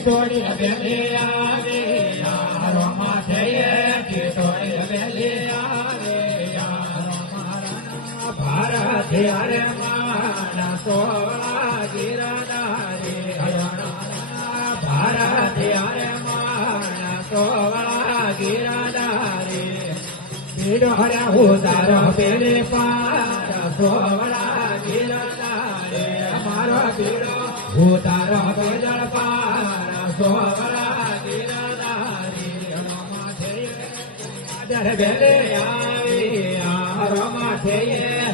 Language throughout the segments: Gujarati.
ટીટોળી બેલે આવે યારો માથે ટીટોળી બેલે આવે યારો મારા ભારત હરે મારા સોળા ગિરધારી ભારત હરે મારા સોળા ગિરધારી પીડો હરે ઉતારો પેલે પાર સોળા ગિરધારી મારો પીડો ઉતારો પેજળ પાર સોળા ગિરધારી માથે બેલે આવી યારો માથે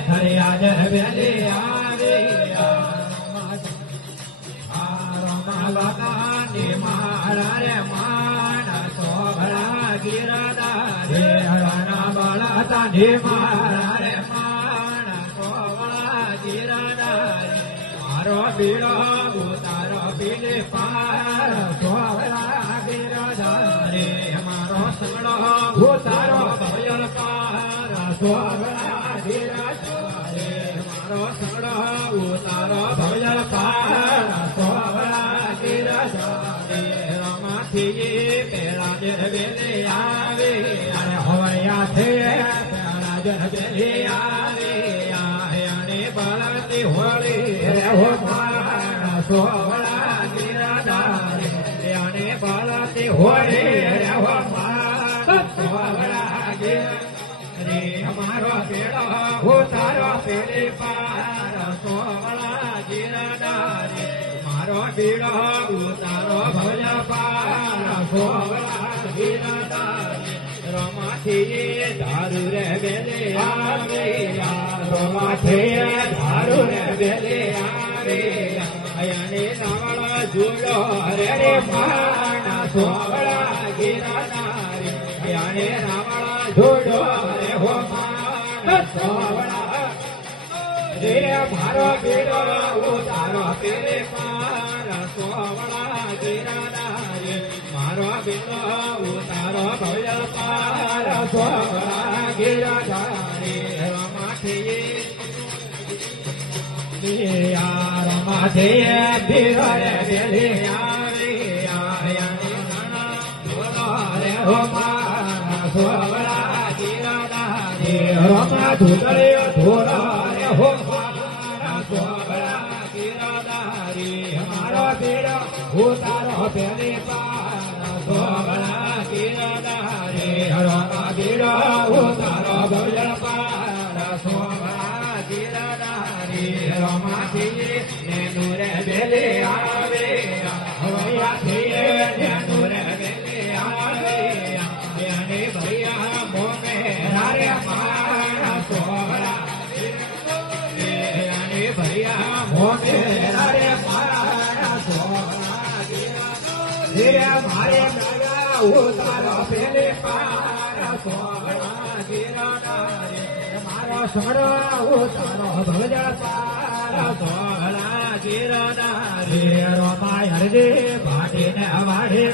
હરિયાદર બેલે આવી બાબાની મારા રે માના સોભળા ગિરધારી હરાના બાળા તાંડી મારા રે માના સોભળા ગિરધારી મારો બીડો ઉતારો પીલે પાર સોભળા ગિરધારી મારો સગડો ઉતારો ભયલ પાર સોભળા ગિરધારી મારો સગડો ઉતારો ભયલ પાર સોભળા ગિરધારી રમાથી પેલા જર બેલે આવે અને હવૈયા છે પેલા જર બેલે આવે અને બળતી હોળી રે હો મારા સોભળા ગિરધારી અને બળતી હોળી રે હો મારા સોભળા ગિરધારી અમારો પેડો ઉતારો પેલે પાર સોભળા ગિરધારી મારો પીડો ઉતારો ભય પાર સોભળા ગિરધારી રમાથી ધારુ રે બેલે આવે રમાથી ધારુ રે બેલે આવે અને નાવળા જોડો રે માના સોભળા ગિરધારી અને નાવળા જોડો રે હો માના સોભળા રે મારો પીડો ઉતારો પેલે પાર સોભળા ગિરધારી મારો પીડો ઉતારો ભય પાર સોભળા ગિરધારી રમાથી રમાથે ભીરો રે બેલે આવે રે હો મારા સોભળા ગિરધારી રમા ધૂતળીઓ ધોરો રે હો મારા સોભળા ગિરધારી મારો પીડો ઉતારો પેલે પાર સોભળા ગિરધારી રમા પીડો ઉતારો ભય પાર સોભળા ગિરધારી રમાથી નેનું રે બેલે આવે હવૈયાથી નેનું રે બેલે આવે અને ભૈયા મોને રે મારા સોભળા અને ભૈયા મોને રે મારા સોભળા ગિરધારી મારે નગા ઉતારો પેલે પાર સોભળા ગિરધારી મારો સગડો ઉતારો ભજળ પાર સોભળા ગિરધારી રોમાય હરદે ભાટીને વાડે